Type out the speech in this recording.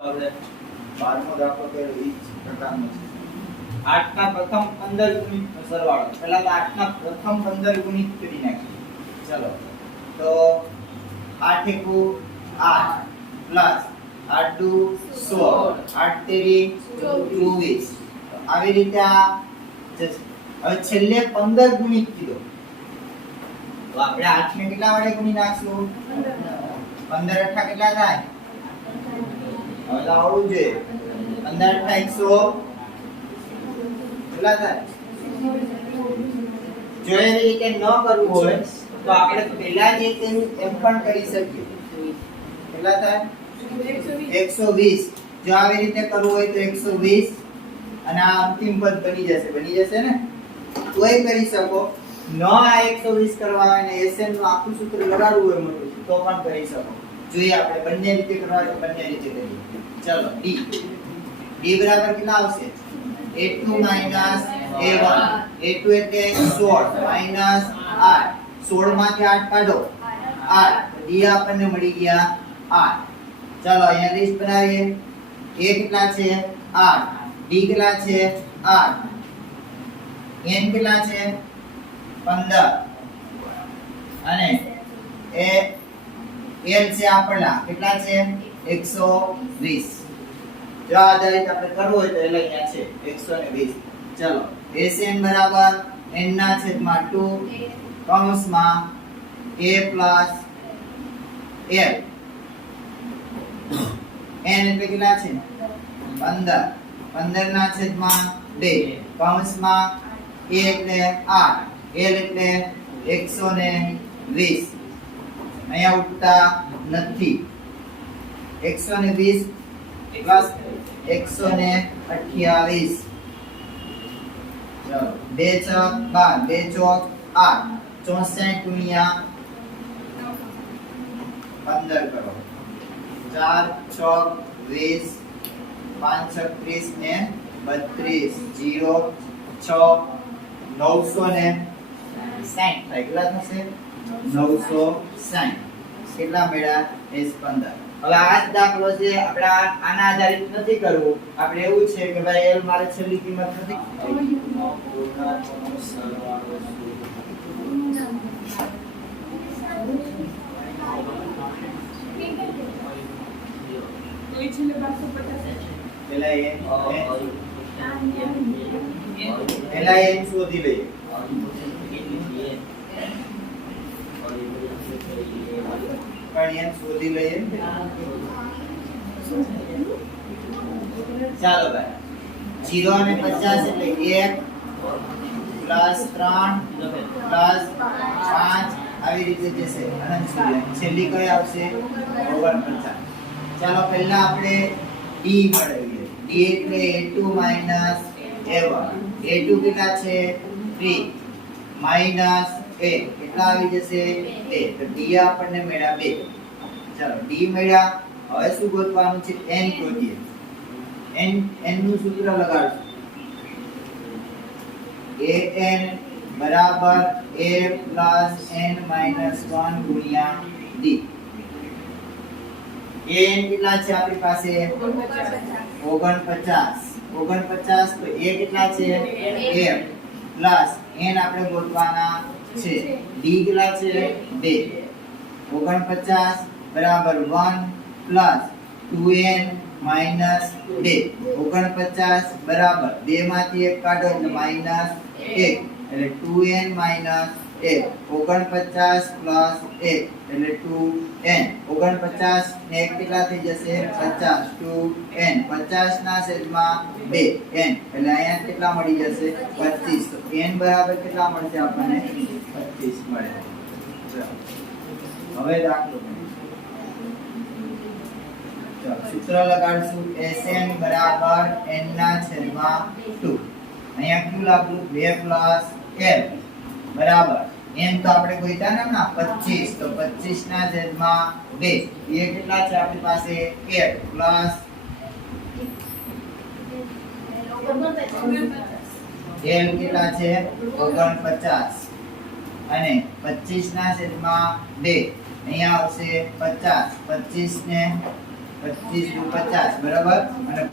હવે 12મો દાખલો કે ઈ પ્રકારનો છે 8 ના પ્રથમ 15 ગુણિત સરવાળો પહેલા તો 8 ના પ્રથમ 15 ગુણિત કરી નાખીએ ચલો તો 8 એકુ 8 પ્લસ 8 દુ 16 8 તેરી 24 આવી રીતે આ હવે છેલ્લે 15 ગુણિત કીધો તો આપણે 8 ને કેટલા વડે ગુણી નાખશું 15 અઠા કેટલા થાય હવે તો આવડું છે 15 અઠા 100 કેટલા થાય જો એ રીતે ન કરવું હોય તો આપણે પહેલા જે તેમ એમ પણ કરી શકીએ કેટલા થાય 120 જો આવી રીતે કરવું હોય તો 120 અને આ અંતિમ પદ બની જશે ને તોય કરી શકો ન આ 120 કરવા હોય ને SN નું આખું સૂત્ર લગાડવું હોય મોટું તો પણ કરી શકો જોઈએ આપણે બંને રીતે કરવા હોય તો બંને રીતે કરીએ ચલો D બરાબર કેટલા આવશે A2 A1 A2 એટલે 16 8 16 માંથી 8 કાઢો 8 D આપણને મળી ગયા 8 ચલો અહીંયા લિસ્ટ બનાવીએ A કેટલા છે 8 D કેટલા છે 8 N કેટલા છે 15 અને L છે આપણા કેટલા છે 120 જો આધારિત આપણે કરવું હોય તો એટલે અહીંયા છે 120 ચલો SN બરાબર n ના છેદમાં 2 કૌંસમાં a પ્લસ l n એટલે કેટલા છે 15 15 ના છેદમાં 2 કૌંસમાં a એટલે 8 l એટલે 120 અહીંયા ઉઠતા નથી 120 પ્લસ 128 ચલો 2 ચોક 12 2 ચોક 8 64 ગુણ્યા 15 કરો 4 ચોક 20 5 છક 30 ને 32 0 6 960 થાય કેટલા થશે 960 કેટલા મળ્યા S15 હવે આ જ દાખલો છે આપણે આના આધારિત નથી કરવું આપણે એવું છે કે ભાઈ L મારે છેલ્લી કિંમત નથી પેલા n શોધી લઈએ પણ n શોધી લઈએ ચાલો ભાઈ 0 અને 50 એટલે 1 પ્લસ 3 પ્લસ 5 આવી રીતે જશે અનંત સુધી છેલ્લી કઈ આવશે 49 ચાલો પહેલા આપણે d મેળવીએ d એટલે a2 a1 a2 કેટલા છે 3 માઈનસ a કેટલા આવી જશે 2 તો d આપણને મળ્યા 2 ચાલો d મળ્યા હવે શું ગોતવાનું છે n ગોતીએ n નું સૂત્ર લગાડશું an બરાબર a પ્લસ n માઈનસ 1 ગુણ્યા d an કેટલા છે આપણી પાસે 49 તો a કેટલા છે 1 પ્લસ n આપણે ગોતવાના છે d કેટલા છે 2 49 બરાબર 1 પ્લસ 2n માઈનસ 2 49 બરાબર 2 માંથી 1 કાઢો એટલે માઈનસ 1 એટલે 2n માઈનસ 1 49 પ્લસ 1 એટલે 2n 49 ને 1 કેટલા થઈ જશે 50 2n 50 ના છેદમાં 2n એટલે અહીંયા કેટલા મળી જશે 25 તો n બરાબર કેટલા મળશે આપણને 25 મળે હવે દાખલો સૂત્ર લગાડશું SN બરાબર n ના છેદમાં 2 અહીંયા કેટલું લાગુ 2 l બરાબર n તો આપણે ગોઈતા ને 25 તો 25 ના છેદમાં 2 એ કેટલા છે આપણી પાસે 1 પ્લસ l કેટલા છે 49 અને 25 ના છેદમાં 2 અહીંયા આવશે 50 25 ને 25 દુ 50 બરાબર અને